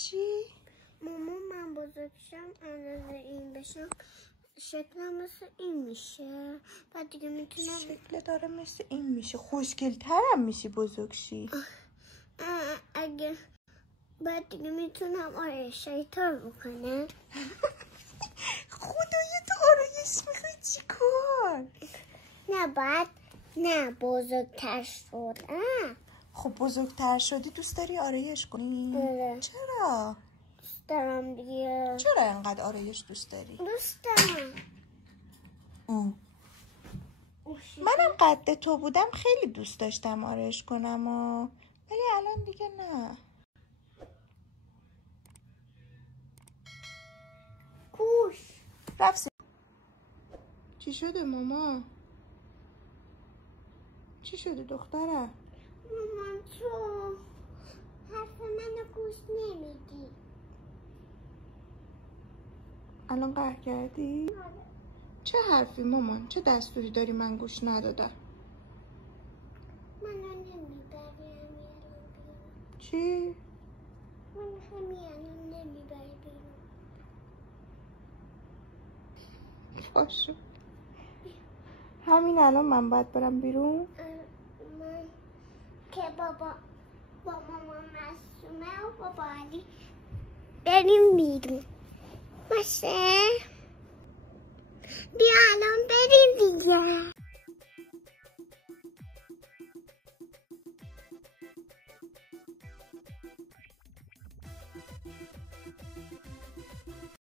چی؟ مامان من بزرگ شم اندازه این بشم شکلم مثل این میشه. بعد دیگه میتونم شکل داره مثل این میشه. خوشگل‌ترم میشی بزرگ شی. اگه بعد دیگه میتونم آرایشای تو بکنم. خدای تو آرایش میخوای چی کار؟ نه بزرگتر شدم. خب بزرگتر شدی دوست داری آرایش کنی؟ چرا؟ دوست دارم دیگه. چرا انقدر آرایش دوست داری؟ دوست دارم. منم قد تو بودم خیلی دوست داشتم آرایش کنم ولی الان دیگه نه. کوش رفت. چی شده ماما؟ چی شده دخترم؟ مامان تو حرف منو گوش نمیدی. الان قهر کردی؟ چه حرفی مامان؟ چه دستوری داری من گوش ندادم؟ منو نمیبری همین بیرون. چی؟ من همین نمیبری بیرون. باشه همین الان من باید برم بیرون؟ من که با مامان معصومه و بابا علی بریم بیرون. باشه بیا الان بریم دیگه.